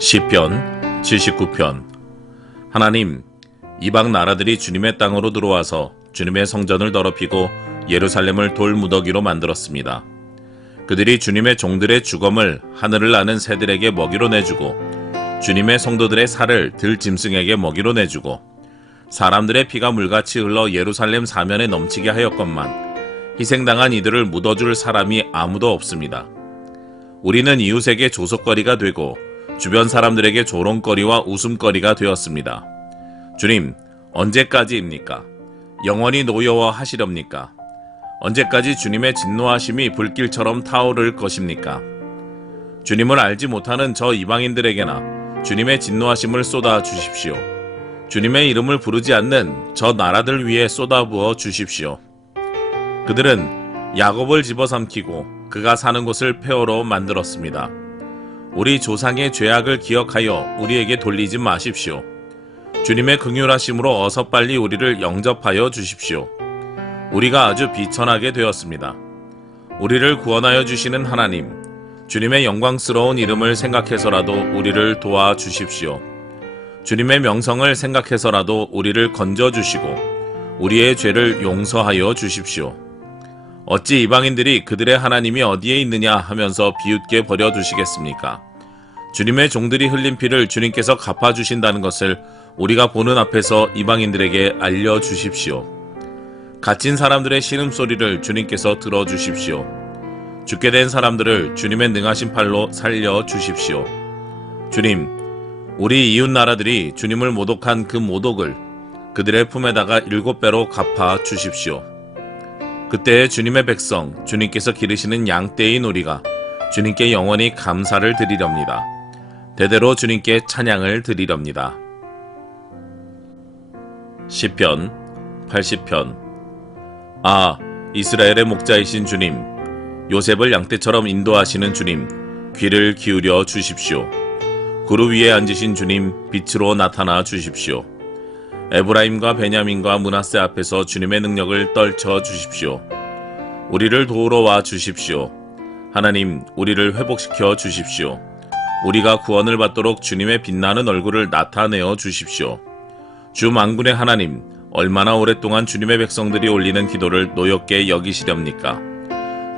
시편 79편. 하나님, 이방 나라들이 주님의 땅으로 들어와서 주님의 성전을 더럽히고 예루살렘을 돌무더기로 만들었습니다. 그들이 주님의 종들의 주검을 하늘을 나는 새들에게 먹이로 내주고 주님의 성도들의 살을 들짐승에게 먹이로 내주고 사람들의 피가 물같이 흘러 예루살렘 사면에 넘치게 하였건만 희생당한 이들을 묻어줄 사람이 아무도 없습니다. 우리는 이웃에게 조속거리가 되고 주변 사람들에게 조롱거리와 웃음거리가 되었습니다. 주님, 언제까지입니까? 영원히 노여워하시렵니까? 언제까지 주님의 진노하심이 불길처럼 타오를 것입니까? 주님을 알지 못하는 저 이방인들에게나 주님의 진노하심을 쏟아 주십시오. 주님의 이름을 부르지 않는 저 나라들 위에 쏟아부어 주십시오. 그들은 야곱을 집어삼키고 그가 사는 곳을 폐허로 만들었습니다. 우리 조상의 죄악을 기억하여 우리에게 돌리지 마십시오. 주님의 긍휼하심으로 어서 빨리 우리를 영접하여 주십시오. 우리가 아주 비천하게 되었습니다. 우리를 구원하여 주시는 하나님, 주님의 영광스러운 이름을 생각해서라도 우리를 도와주십시오. 주님의 명성을 생각해서라도 우리를 건져주시고 우리의 죄를 용서하여 주십시오. 어찌 이방인들이 그들의 하나님이 어디에 있느냐 하면서 비웃게 버려두시겠습니까? 주님의 종들이 흘린 피를 주님께서 갚아주신다는 것을 우리가 보는 앞에서 이방인들에게 알려주십시오. 갇힌 사람들의 신음소리를 주님께서 들어주십시오. 죽게 된 사람들을 주님의 능하신 팔로 살려주십시오. 주님, 우리 이웃 나라들이 주님을 모독한 그 모독을 그들의 품에다가 7배로 갚아주십시오. 그때 주님의 백성, 주님께서 기르시는 양떼인 우리가 주님께 영원히 감사를 드리렵니다. 대대로 주님께 찬양을 드리렵니다. 시편 80편. 아, 이스라엘의 목자이신 주님, 요셉을 양떼처럼 인도하시는 주님, 귀를 기울여 주십시오. 구루 위에 앉으신 주님, 빛으로 나타나 주십시오. 에브라임과 베냐민과 므낫세 앞에서 주님의 능력을 떨쳐 주십시오. 우리를 도우러 와 주십시오. 하나님, 우리를 회복시켜 주십시오. 우리가 구원을 받도록 주님의 빛나는 얼굴을 나타내어 주십시오. 주 만군의 하나님, 얼마나 오랫동안 주님의 백성들이 올리는 기도를 노엽게 여기시렵니까?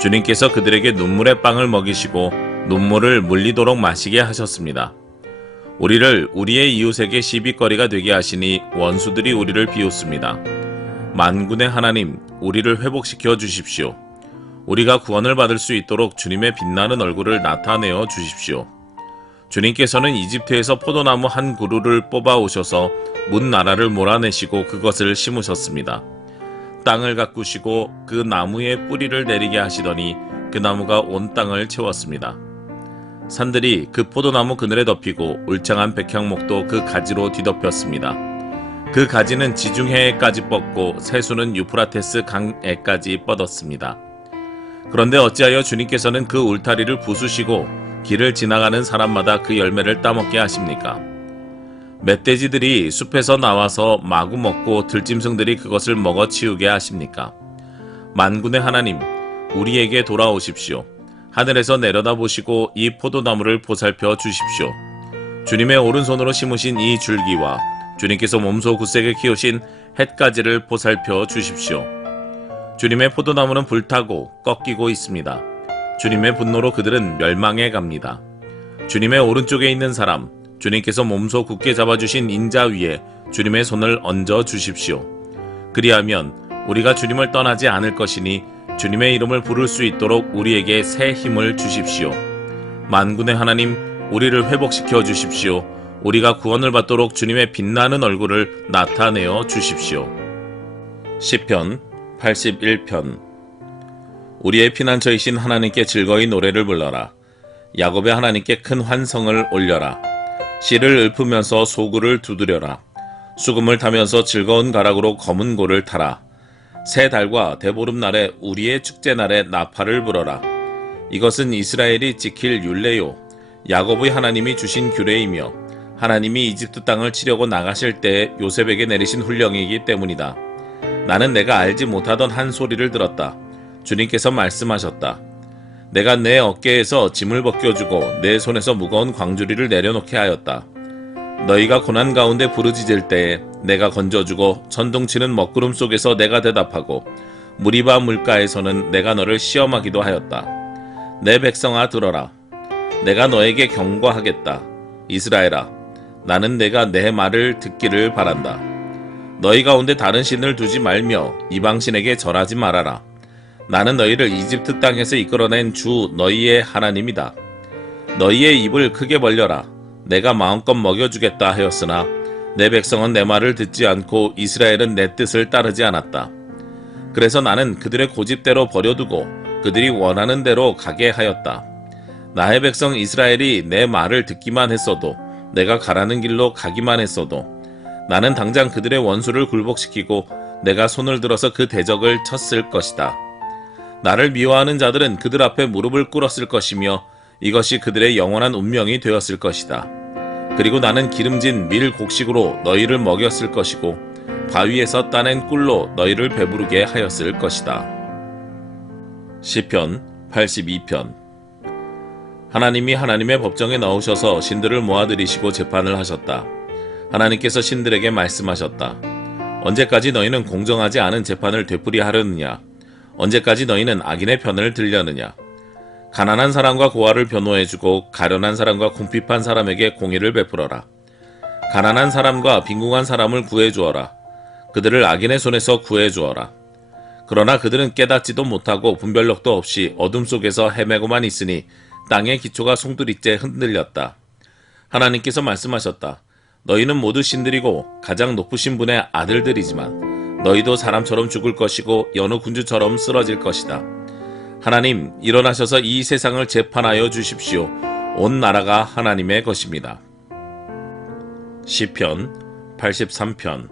주님께서 그들에게 눈물의 빵을 먹이시고 눈물을 물리도록 마시게 하셨습니다. 우리를 우리의 이웃에게 시비거리가 되게 하시니 원수들이 우리를 비웃습니다. 만군의 하나님, 우리를 회복시켜 주십시오. 우리가 구원을 받을 수 있도록 주님의 빛나는 얼굴을 나타내어 주십시오. 주님께서는 이집트에서 포도나무 한 그루를 뽑아 오셔서 문 나라를 몰아내시고 그것을 심으셨습니다. 땅을 가꾸시고 그 나무의 뿌리를 내리게 하시더니 그 나무가 온 땅을 채웠습니다. 산들이 그 포도나무 그늘에 덮이고 울창한 백향목도 그 가지로 뒤덮였습니다. 그 가지는 지중해에까지 뻗고 새수는 유프라테스 강에까지 뻗었습니다. 그런데 어찌하여 주님께서는 그 울타리를 부수시고 길을 지나가는 사람마다 그 열매를 따먹게 하십니까? 멧돼지들이 숲에서 나와서 마구 먹고 들짐승들이 그것을 먹어치우게 하십니까? 만군의 하나님, 우리에게 돌아오십시오. 하늘에서 내려다보시고 이 포도나무를 보살펴 주십시오. 주님의 오른손으로 심으신 이 줄기와 주님께서 몸소 굳세게 키우신 햇가지를 보살펴 주십시오. 주님의 포도나무는 불타고 꺾이고 있습니다. 주님의 분노로 그들은 멸망해 갑니다. 주님의 오른쪽에 있는 사람, 주님께서 몸소 굳게 잡아주신 인자 위에 주님의 손을 얹어 주십시오. 그리하면 우리가 주님을 떠나지 않을 것이니 주님의 이름을 부를 수 있도록 우리에게 새 힘을 주십시오. 만군의 하나님, 우리를 회복시켜 주십시오. 우리가 구원을 받도록 주님의 빛나는 얼굴을 나타내어 주십시오. 시편 81편. 우리의 피난처이신 하나님께 즐거이 노래를 불러라. 야곱의 하나님께 큰 환성을 올려라. 씨를 읊으면서 소굴을 두드려라. 수금을 타면서 즐거운 가락으로 검은 고를 타라. 새 달과 대보름날에 우리의 축제날에 나팔을 불어라. 이것은 이스라엘이 지킬 율례요 야곱의 하나님이 주신 규례이며 하나님이 이집트 땅을 치려고 나가실 때 요셉에게 내리신 훈령이기 때문이다. 나는 내가 알지 못하던 한 소리를 들었다. 주님께서 말씀하셨다. 내가 내 어깨에서 짐을 벗겨주고 내 손에서 무거운 광주리를 내려놓게 하였다. 너희가 고난 가운데 부르짖을 때에 내가 건져주고 천둥치는 먹구름 속에서 내가 대답하고 무리바 물가에서는 내가 너를 시험하기도 하였다. 내 백성아 들어라. 내가 너에게 경고하겠다. 이스라엘아, 나는 내가 내 말을 듣기를 바란다. 너희 가운데 다른 신을 두지 말며 이방신에게 절하지 말아라. 나는 너희를 이집트 땅에서 이끌어낸 주 너희의 하나님이다. 너희의 입을 크게 벌려라. 내가 마음껏 먹여주겠다 하였으나 내 백성은 내 말을 듣지 않고 이스라엘은 내 뜻을 따르지 않았다. 그래서 나는 그들의 고집대로 버려두고 그들이 원하는 대로 가게 하였다. 나의 백성 이스라엘이 내 말을 듣기만 했어도, 내가 가라는 길로 가기만 했어도 나는 당장 그들의 원수를 굴복시키고 내가 손을 들어서 그 대적을 쳤을 것이다. 나를 미워하는 자들은 그들 앞에 무릎을 꿇었을 것이며 이것이 그들의 영원한 운명이 되었을 것이다. 그리고 나는 기름진 밀 곡식으로 너희를 먹였을 것이고 바위에서 따낸 꿀로 너희를 배부르게 하였을 것이다. 시편 82편. 하나님이 하나님의 법정에 나오셔서 신들을 모아들이시고 재판을 하셨다. 하나님께서 신들에게 말씀하셨다. 언제까지 너희는 공정하지 않은 재판을 되풀이하려느냐? 언제까지 너희는 악인의 편을 들려느냐? 가난한 사람과 고아를 변호해주고 가련한 사람과 궁핍한 사람에게 공의를 베풀어라. 가난한 사람과 빈궁한 사람을 구해주어라. 그들을 악인의 손에서 구해주어라. 그러나 그들은 깨닫지도 못하고 분별력도 없이 어둠 속에서 헤매고만 있으니 땅의 기초가 송두리째 흔들렸다. 하나님께서 말씀하셨다. 너희는 모두 신들이고 가장 높으신 분의 아들들이지만 너희도 사람처럼 죽을 것이고 여느 군주처럼 쓰러질 것이다. 하나님, 일어나셔서 이 세상을 재판하여 주십시오. 온 나라가 하나님의 것입니다. 시편 83편.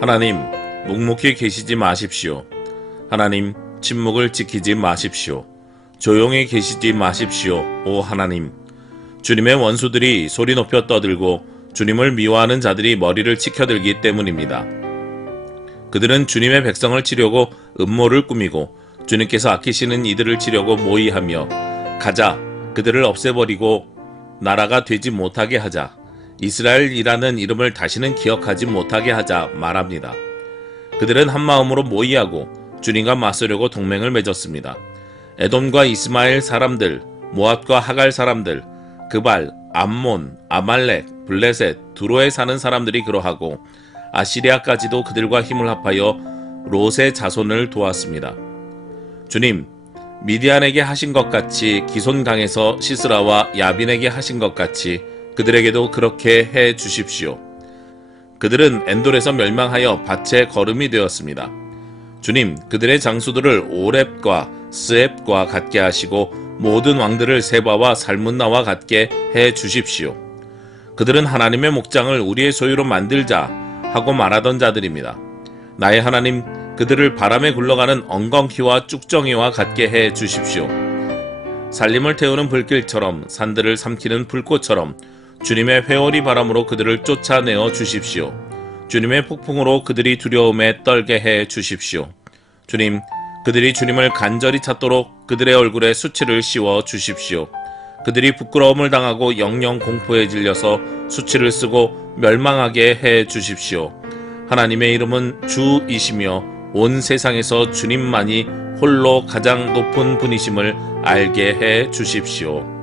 하나님, 묵묵히 계시지 마십시오. 하나님, 침묵을 지키지 마십시오. 조용히 계시지 마십시오. 오 하나님, 주님의 원수들이 소리 높여 떠들고 주님을 미워하는 자들이 머리를 치켜들기 때문입니다. 그들은 주님의 백성을 치려고 음모를 꾸미고 주님께서 아끼시는 이들을 치려고 모의하며 가자, 그들을 없애버리고 나라가 되지 못하게 하자, 이스라엘이라는 이름을 다시는 기억하지 못하게 하자 말합니다. 그들은 한마음으로 모의하고 주님과 맞서려고 동맹을 맺었습니다. 에돔과 이스마엘 사람들, 모압과 하갈 사람들, 그발, 암몬, 아말렉, 블레셋, 두로에 사는 사람들이 그러하고 아시리아까지도 그들과 힘을 합하여 롯의 자손을 도왔습니다. 주님, 미디안에게 하신 것 같이 기손강에서 시스라와 야빈에게 하신 것 같이 그들에게도 그렇게 해 주십시오. 그들은 엔돌에서 멸망하여 밭의 거름이 되었습니다. 주님, 그들의 장수들을 오렙과 스앱과 같게 하시고 모든 왕들을 세바와 살문나와 같게 해 주십시오. 그들은 하나님의 목장을 우리의 소유로 만들자 하고 말하던 자들입니다. 나의 하나님, 그들을 바람에 굴러가는 엉겅퀴와 쭉정이와 같게 해 주십시오. 산림을 태우는 불길처럼 산들을 삼키는 불꽃처럼 주님의 회오리 바람으로 그들을 쫓아내어 주십시오. 주님의 폭풍으로 그들이 두려움에 떨게 해 주십시오. 주님, 그들이 주님을 간절히 찾도록 그들의 얼굴에 수치를 씌워 주십시오. 그들이 부끄러움을 당하고 영영 공포에 질려서 수치를 쓰고 멸망하게 해 주십시오. 하나님의 이름은 주이시며 온 세상에서 주님만이 홀로 가장 높은 분이심을 알게 해 주십시오.